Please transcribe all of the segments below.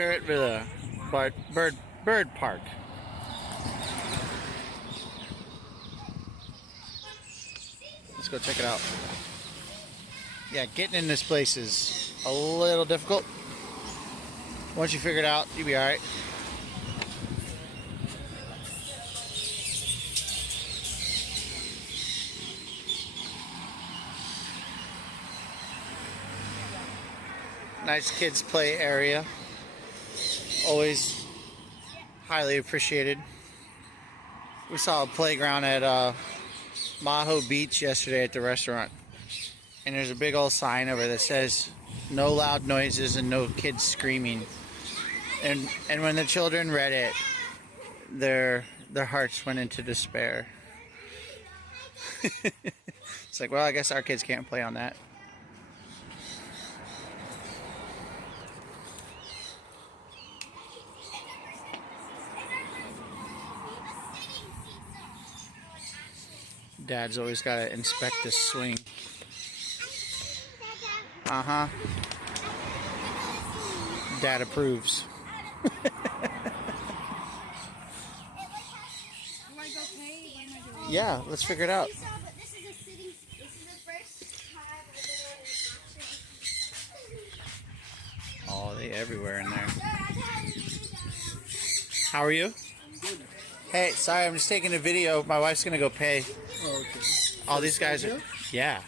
Parrot Villa, bird park. Let's go check it out. Yeah, getting in this place is a little difficult. Once you figure it out, you'll be alright. Nice kids play area. Always highly appreciated. We saw a playground at Maho Beach yesterday at the restaurant. And there's a big old sign over that says no loud noises and no kids screaming. And when the children read it, their hearts went into despair. It's like, well, I guess our kids can't play on that. Dad's always got to inspect the swing. Uh-huh. Dad approves. Yeah, let's figure it out. Oh, they everywhere in there. How are you? Hey, sorry, I'm just taking a video. My wife's gonna go pay. Oh, okay. All these guys are. Yeah.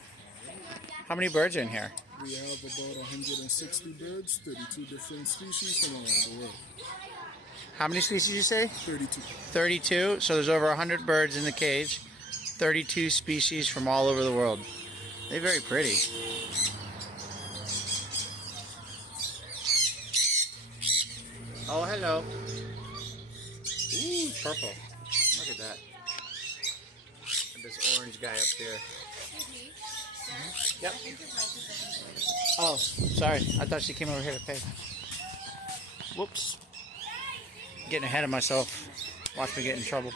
How many birds are in here? We have about 160 birds, 32 different species from around the world. How many species did you say? 32. 32. So there's over 100 birds in the cage. 32 species from all over the world. They're very pretty. Oh, hello. Ooh, purple. Look at that. And this orange guy up here. Yep. Oh, sorry. I thought she came over here to pay. Whoops. Getting ahead of myself. Watch me get in trouble.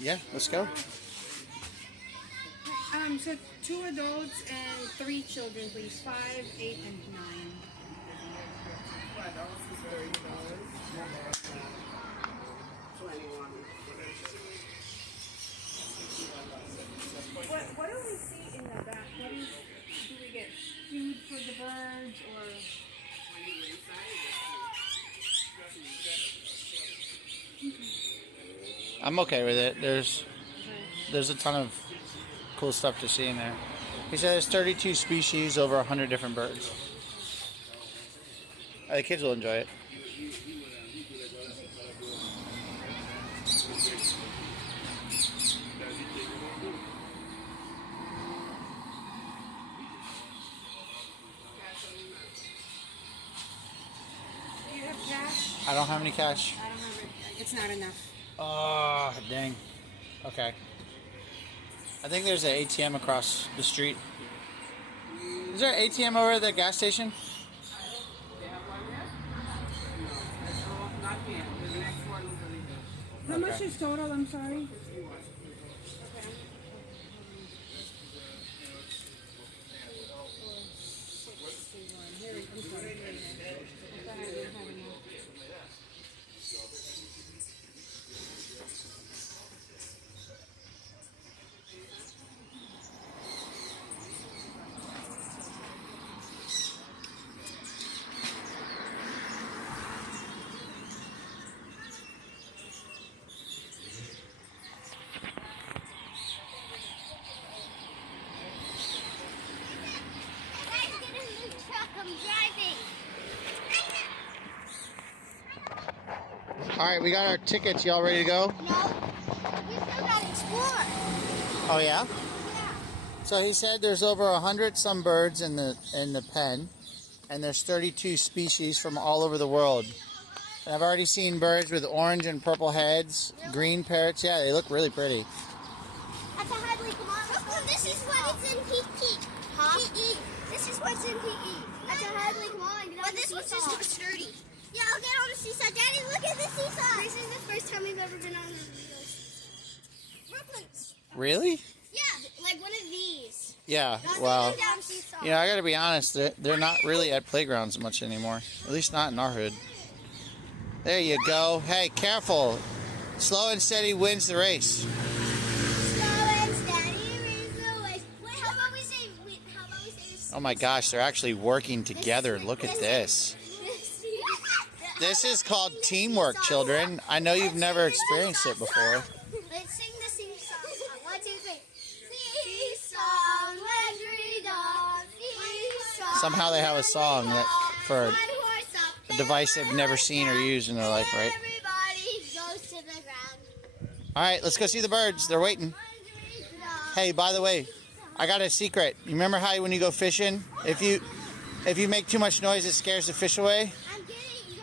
Yeah, let's go. So 2 adults and 3 children, please. 5, 8, and 9. What do we see in the back? Do we get food for the birds or? I'm okay with it. There's a ton of cool stuff to see in there. He said there's 32 species, over 100 different birds. The kids will enjoy it. Do you have cash? I don't have any cash. I don't have it. It's not enough. Oh, dang. Okay. I think there's an ATM across the street. Is there an ATM over at the gas station? How much is total? I'm sorry. Alright, we got our tickets. Y'all ready to go? No, we still gotta explore. Oh, yeah? Yeah. So he said there's over 100 some birds in the pen, and there's 32 species from all over the world. And I've already seen birds with orange and purple heads, green parrots. Yeah, they look really pretty. That's a Hadley, come on. Look, this is what it's in PE. Huh? PE. This is what's in PE. That's a Hadley, come on. But this one's just sturdy. Yeah, I'll get on the seesaw. Daddy, look at the seesaw. This is the first time we've ever been on a real seesaw. Brooklyn's. Really? Yeah, like one of these. Yeah, Not well, the down seesaw. you know, I gotta be honest, they're not really at playgrounds much anymore. At least not in our hood. There you go. Hey, careful. Slow and steady wins the race. Slow and steady wins the race. Wait, how about we say this? Oh my gosh, they're actually working together. Look at this. This is called teamwork, children. I know you've never experienced it before. Let's sing the seesaw song. 1, 2, 3. Seesaw, every dog. Seesaw. Somehow they have a song that for a device they've never seen or used in their life, right? Everybody goes to the ground. All right, let's go see the birds. They're waiting. Hey, by the way, I got a secret. You remember how when you go fishing, if you make too much noise, it scares the fish away?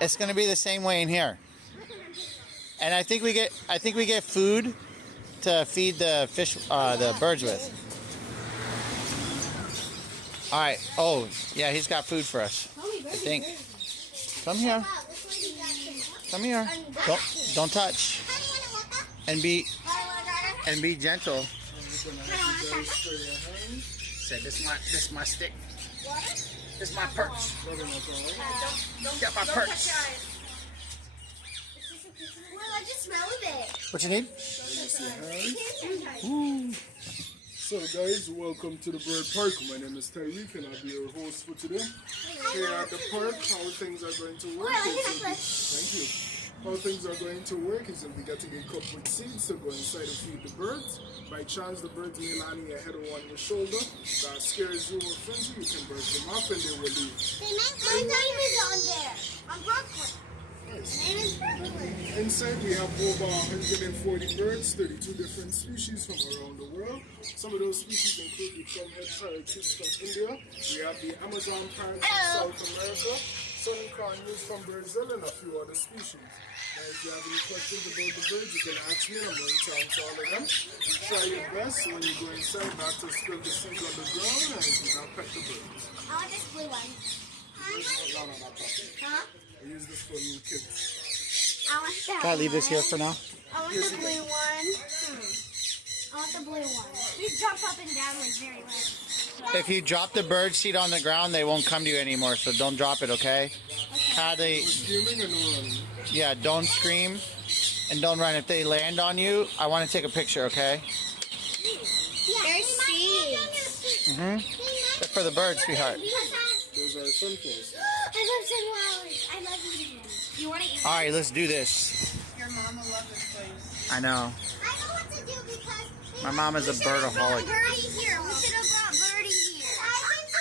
It's going to be the same way in here. And I think we get food to feed the fish, the birds with. All right. Oh, yeah, he's got food for us. I think. Come here. Come here. Don't touch. And be gentle. Said this my stick. This my perch. Get my perch. Well, I just smell of it. What you need? Ooh. So guys, welcome to the bird park. My name is Tyreek and I'll be your host for today. Here at the park, how things are going to work thank you. How things are going to work is that we get to get a cup with seeds to go inside and feed the birds. By chance, the birds may land on your head or on your shoulder. That scares you or offends you, you can brush them off and they will leave. My name is on there. I'm Brooklyn. Nice. My name is Brooklyn. Inside we have over 140 birds, 32 different species from around the world. Some of those species include the plumhead parrots from India. We have the Amazon parrot from South America, sun cornews from Brazil, and a few other species. Now, if you have any questions about the birds, you can ask me and I'm going to answer all of them. Try your best when you go inside not to spill the seeds on the ground and do not pet the birds. I want this blue one. No, not that. Huh? I use this for little kids. I want that. Can I leave this here for now? I want the blue one. I want the blue one. He jumps up and down like very well. If you drop the bird seed on the ground, they won't come to you anymore. So don't drop it, okay? How they? Screaming and running. Yeah, don't scream and don't run. If they land on you, I want to take a picture, okay? There's seeds. They're for the birds, sweetheart. Those are sunflowers. I love sunflowers. I love eating them. You want to eat All right, let's do this. Your mom will love this place. I know. I know what to do because My mom is a birdaholic. Birdie here. We should have brought Birdie here.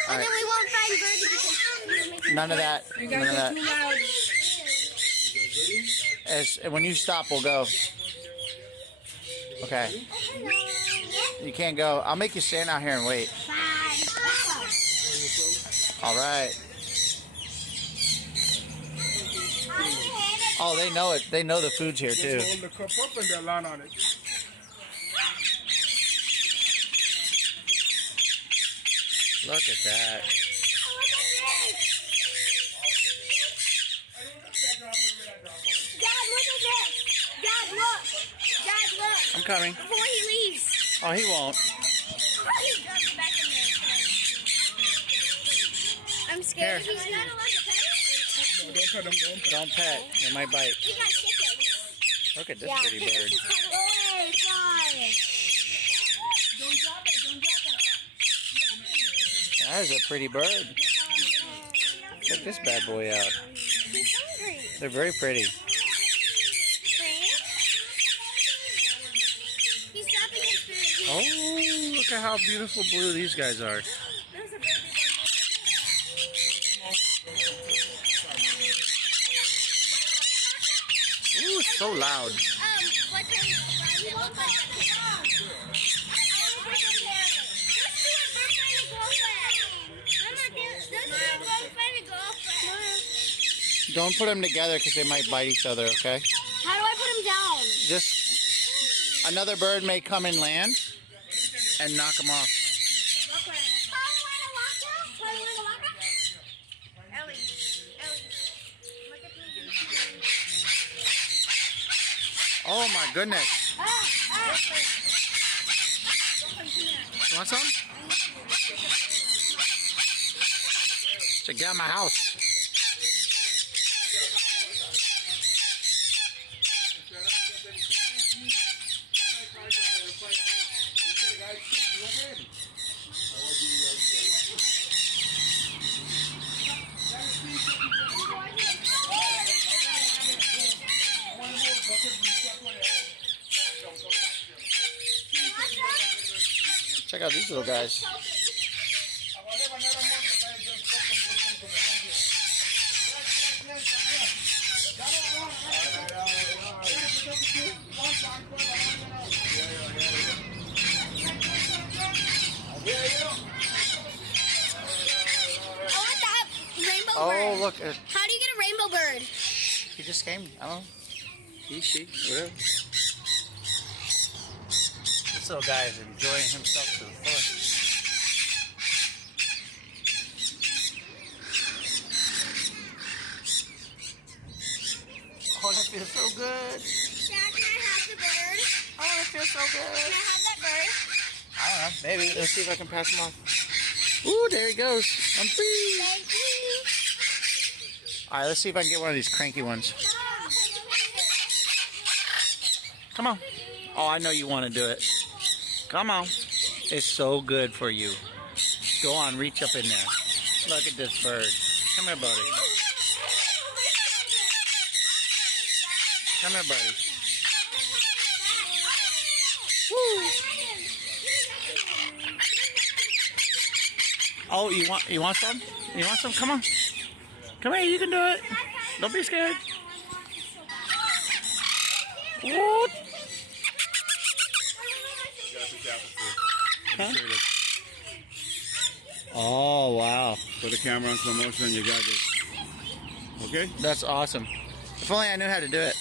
All And then right. we won't find Birdie because None of that. You None guys of are that. too loud. When you stop, we'll go. Okay. You can't go. I'll make you stand out here and wait. All right. Oh, they know it. They know the food's here too. Just hold the cup up and they'll land on it. Look at that. Dad, look at this. Dad, look. Dad, look. I'm coming. Before he leaves. Oh, he won't. He dropped it back in there. I'm scared. Here. He's not allowed to pet it. No, don't pet them, don't pet Don't pet. They might bite. We got chickens. Look at this pretty bird. Go away, fly. Don't drop it. Don't drop it. That is a pretty bird. Check this bad boy out. He's hungry. They're very pretty. He's stopping his food. Oh, look at how beautiful blue these guys are. There's a baby. Ooh, it's so loud. What time is it? Let's do a girlfriend. Don't put them together because they might bite each other, okay? How do I put him down? Just another bird may come and land and knock them off. Oh my goodness. You want some? So get out of my house. Check out these little guys. Oh, look. How do you get a rainbow bird? He just came. I don't know. He, she, whatever. This little guy is enjoying himself to the fullest. Oh, that feels so good. Dad, can I have the bird? Oh, that feels so Can good. I have that bird? I don't know. Maybe. Let's see if I can pass him off. Ooh, there he goes. I'm free. Thank you. All right, let's see if I can get one of these cranky ones. Come on. Oh, I know you want to do it. Come on. It's so good for you. Go on, reach up in there. Look at this bird. Come here, buddy. Come here, buddy. Woo. Oh, you want some? You want some? Come on. Come here, you can do it. Don't be scared. What? Huh? Oh, wow. Put the camera on slow motion, you got this. Okay? That's awesome. If only I knew how to do it.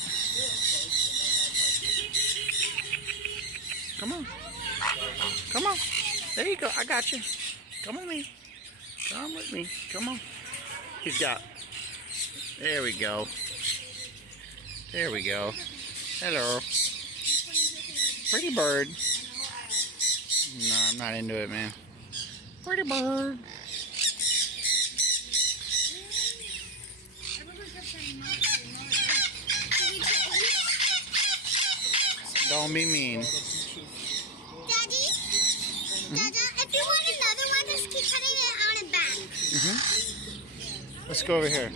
Come on. Come on. There you go. I got you. Come on, me. Come with me. Come on. He's got. There we go. There we go. Hello. Pretty bird. No, I'm not into it, man. Pretty bird. Don't be mean. Daddy? Dada, if you want another one, just keep putting it on and back. Let's go over here.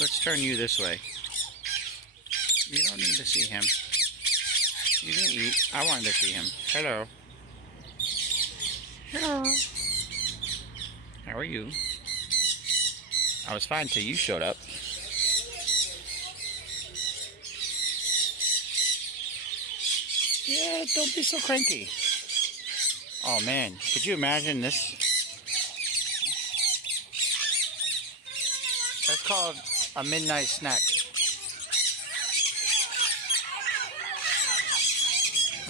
Let's turn you this way. You don't need to see him. You didn't eat. I wanted to see him. Hello. Hello. How are you? I was fine till you showed up. Yeah, don't be so cranky. Oh man, could you imagine this? That's called a midnight snack.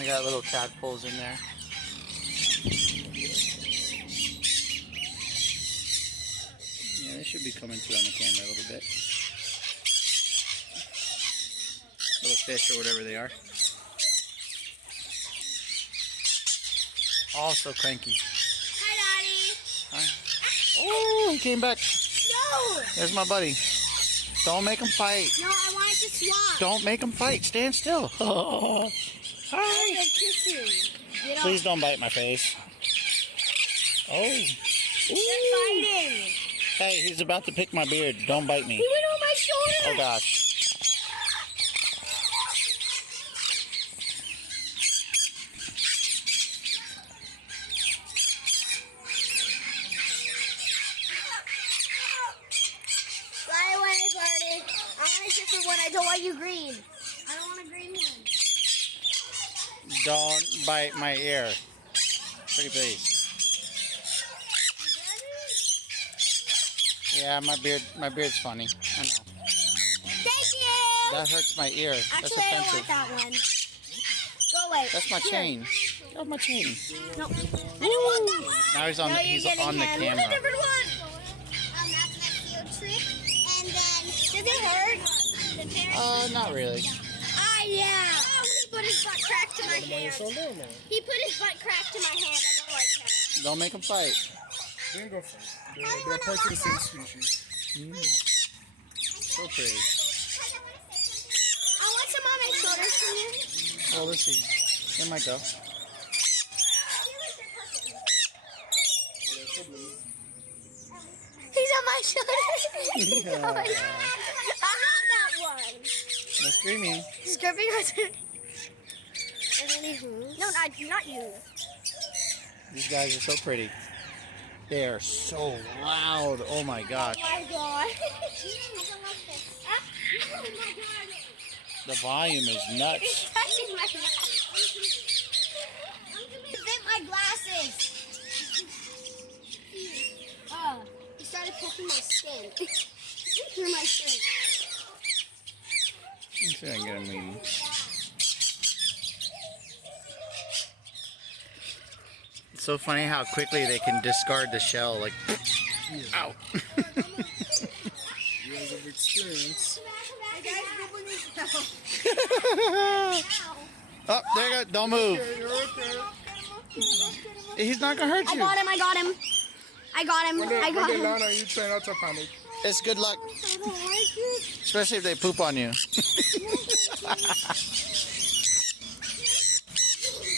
I got little tadpoles in there. Yeah, they should be coming through on the camera a little bit. Little fish or whatever they are. Oh, so cranky. Hi, Daddy. Hi. Oh, he came back. No. There's my buddy. Don't make him fight. No, I wanted to swap. Don't make him fight. Stand still. Hi. They're kissing. Get Please don't bite my face. Oh. They're Ooh. fighting. Hey, he's about to pick my beard. Don't bite me. He went on my shoulder. Oh gosh. Fly away, Parrot. I want a different one. I don't want you green. I don't want a green one. Don't bite my ear. Pretty please. Yeah, my beard's funny. I know. That hurts my ear. That's Actually, I don't want offensive. that one. Go away. That's my chain. Get off my chain. No. I don't want that one. Now he's on. No, The, you're he's getting on the him. camera. That's my field trip. And then, does it hurt? The parrot? Not really. Ah, yeah. Oh, he put his butt crack to my hand. He put his butt crack to my hand. I don't like that. Don't make him fight. They ain't gonna fight. They're part of the same species. So pretty. I want some on my shoulders from you. Well, let's see. It might go. He's on my shoulders. Yeah. I want that one. No screaming. Scrubbing her. No, not you. These guys are so pretty. They are so loud. Oh my gosh. Oh my god. The volume is nuts. Touching my fit my glasses. Oh, he started poking my skin. Through my shirt. Let's see if I can get him leading. It's so funny how quickly they can discard the shell. Like, ow. Years of experience. Oh, there you go. Don't move. You're okay. He's not gonna hurt I you. got him, I got him. I got him, When they I got him. land on you, try not to panic. It's good luck. Especially if they poop on you.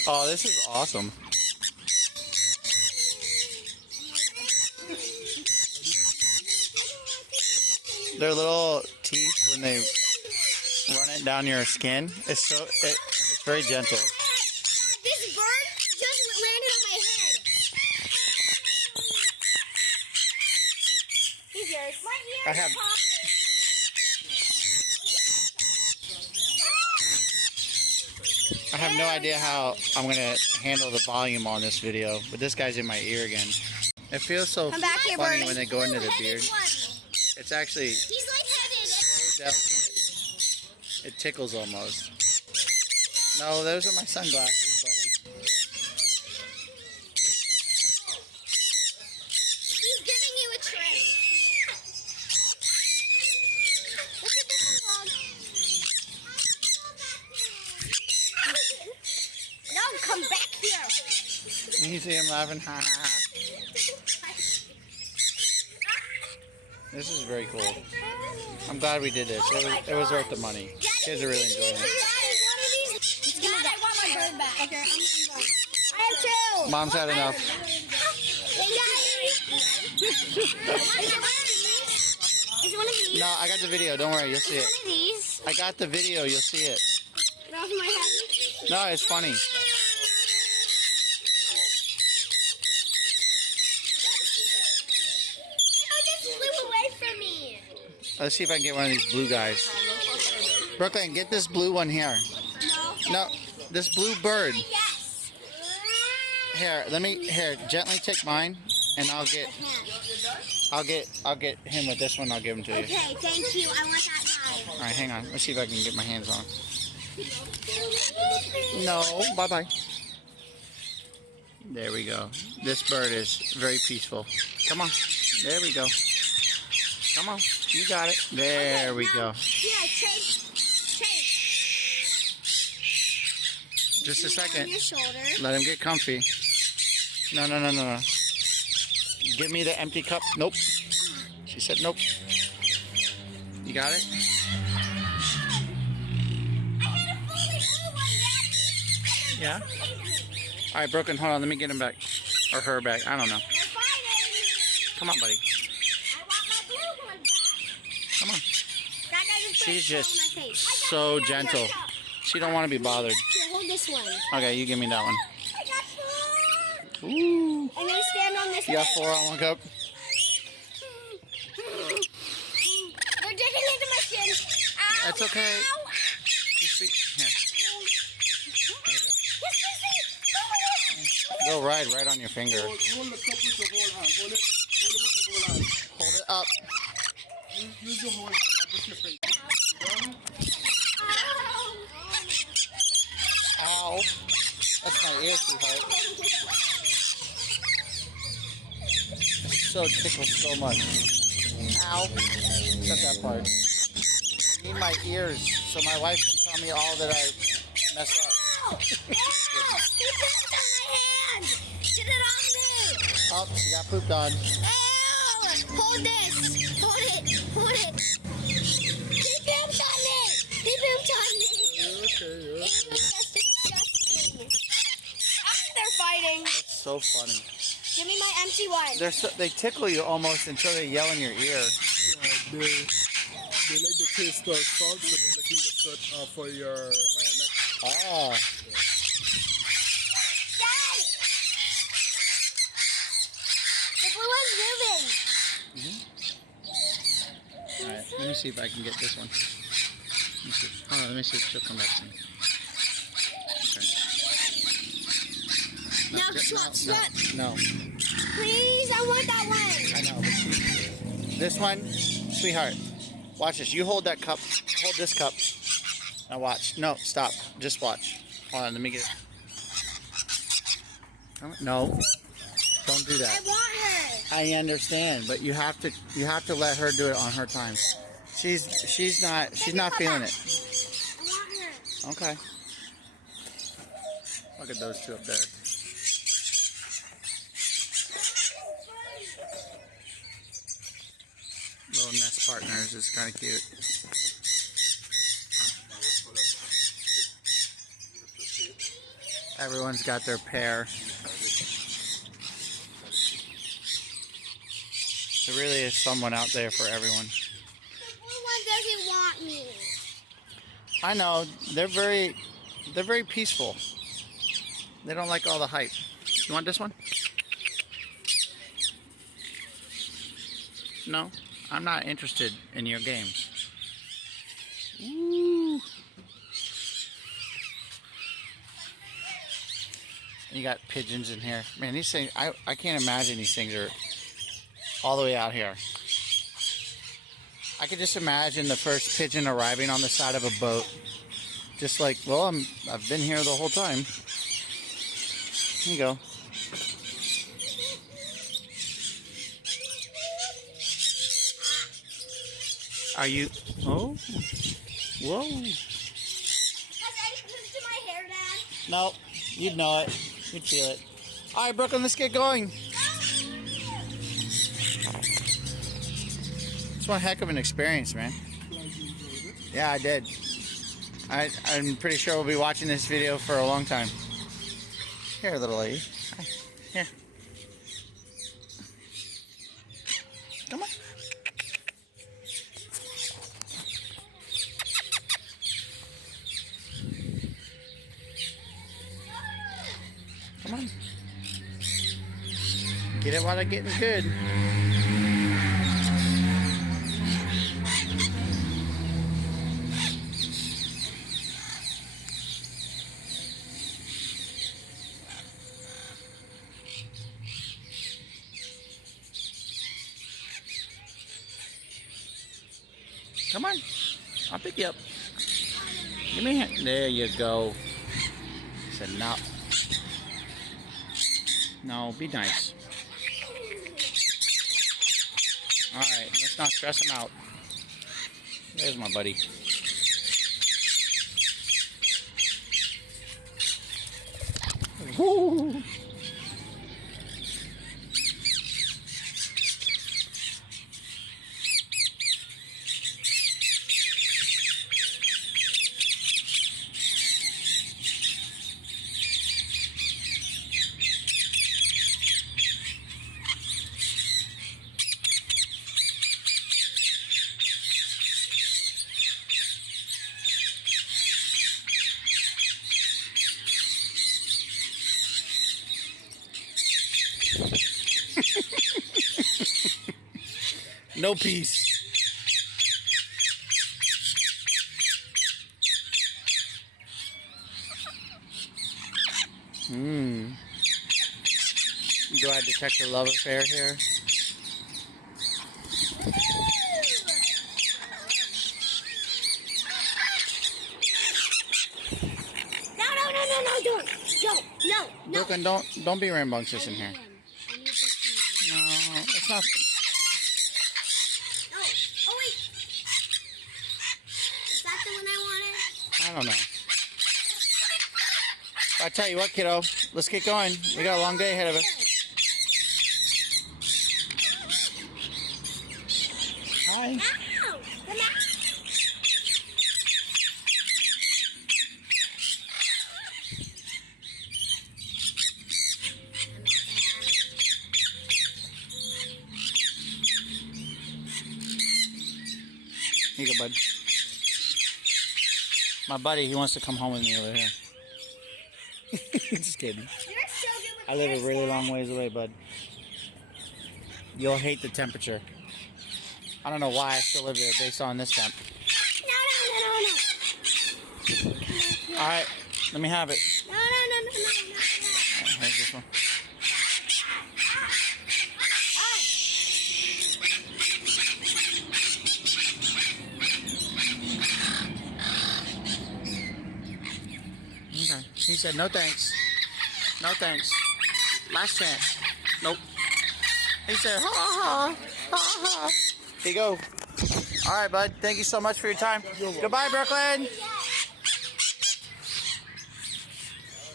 Oh, this is awesome. Their little teeth when they run it down your skin, it's very gentle. This bird just landed on my head. He's yours. My ears I have- are popping. I have no idea how I'm gonna handle the volume on this video, but this guy's in my ear again. It feels so Come back here, funny Birdie. when they go into the beard. Two-headed one. It's actually He's lightheaded. so delicate. It tickles almost. No, those are my sunglasses, buddy. He's giving you a treat. Look at this dog. No, come back here. You see him laughing? Ha ha. This is very cool. I'm glad we did this. It was worth the money. Kids are really enjoying it. Dad, I want my bird back. Okay, I'm going. I have two. Mom's had enough. Is it one of these? No, I got the video. Don't worry, you'll see Is it. it one of these? I got the video. You'll see it. Get off my head. No, it's funny. Oh, just flew away from me. Let's see if I can get one of these blue guys. Brooklyn, get this blue one here. No. No, this blue bird. Yes. Here, gently take mine, and I'll get him with this one. I'll give him to you. Okay, thank you. I want that guy. All right, hang on. Let's see if I can get my hands on. No, bye-bye. There we go. This bird is very peaceful. Come on. There we go. Come on. You got it. There we go. Yeah, Chase. Just a On second. your shoulder. Let him get comfy. No. Give me the empty cup. Nope. She said nope. You got it? Yeah? All right, Broken, hold on. Let me get him back. Or her back. I don't know. They're fighting. Come on, buddy. I want my blue one back. Come on. That guy just She's put a just shell in my face. so gentle. She don't want to be bothered. Here, hold this one. Okay, you give me that one. I got four. Ooh. I'm gonna stand on this You got one. 4 on 1 cup? They're digging into my skin. Ow, That's okay. ow. Just see. Here. There you Yes, go. Go right on your finger. Hold the cup with your whole hand. Hold it with your whole hand. Hold it up. Use your whole hand. Ow. That's my ear, sweetheart. So tickles so much. Ow. Except that part. I need my ears so my wife can tell me all that I mess up. He pooped on my hand. Get it on me. Oh, she got pooped on. Ew. Hold this. Hold it. Hold it. He pooped on me. He pooped on me. Okay, Ew, that's disgusting. They're fighting. That's so funny. Give me my empty one. They tickle you almost until they yell in your ear. they like the taste of salt, so they're licking the soot for your neck. Ah. Dad! The blue one's moving. Alright, let me see if I can get this one. Let me see. Oh, let me see if she'll come back to me. Okay. No, swap. No. Please, I want that one. I know. But this one, sweetheart, watch this. You hold that cup. Hold this cup. Now watch. No, stop. Just watch. Hold on, let me get it. No. Don't do that. I want her. I understand, but you have to let her do it on her time. She's not feeling it. I want her. Okay. Look at those two up there. Little nest partners is kind of cute. Everyone's got their pair. There really is someone out there for everyone. The blue one doesn't want me. I know, they're very peaceful. They don't like all the hype. You want this one? No, I'm not interested in your games. Woo. You got pigeons in here. Man, these things, I can't imagine these things are all the way out here. I could just imagine the first pigeon arriving on the side of a boat. Just like, well, I've been here the whole time. Here you go. Are you? Oh, whoa. Has Eddie pooped in my hair, Dad? No, you'd know it. You'd feel it. All right, Brooklyn, let's get going. It's one heck of an experience, man. Yeah, I did. I'm pretty sure we'll be watching this video for a long time. Here, little lady. Hi. Here. Come on. Come on. Get it while they're getting good. Come on. I'll pick you up. Give me a hand. There you go. Said no. No, be nice. Alright, let's not stress him out. There's my buddy. Woo! No peace. Do I detect a love affair here? Brooklyn, don't be rambunctious in here. I need to see him. No, it's not. Oh wait. Is that the one I wanted? I don't know. I tell you what, kiddo, let's get going. We got a long day ahead of us. Hi. Ow! Come out. Here you go, bud. My buddy, he wants to come home with me over here. Just kidding. You're so good with I live a your really stuff. long ways away, bud. You'll hate the temperature. I don't know why I still live there based on this temp. No. Alright, let me have it. No. Here's this one. Okay. He said no thanks. No thanks. Last chance. Nope. He said ha ha ha ha. Here you go. Alright, bud. Thank you so much for your time. Goodbye, Brooklyn.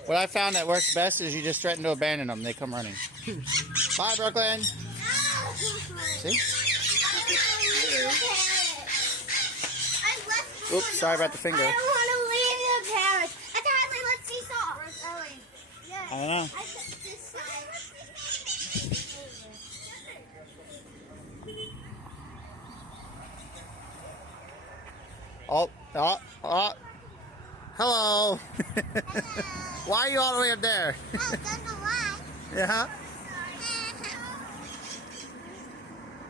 What I found that works best is you just threaten to abandon them. They come running. Bye, Brooklyn. See? Oops, sorry about the finger. I don't want to leave the parrot. That's how I say let's see salt. I don't know. Oh. Hello. Why are you all the way up there? Oh, don't know why. Yeah?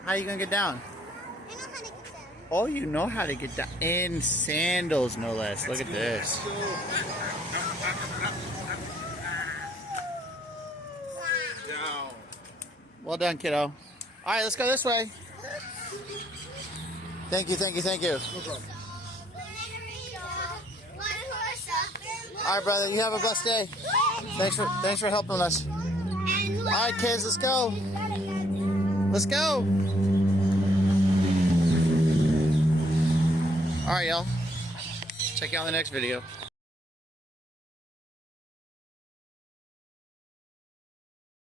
How are you going to get down? I know how to get there. Oh, you know how to get down. In sandals, no less. Look at this. Well done, kiddo. All right, let's go this way. Thank you. No problem. All right, brother. You have a blessed day. Thanks for helping us. All right, kids, let's go. Let's go. All right, y'all. Check you out in the next video.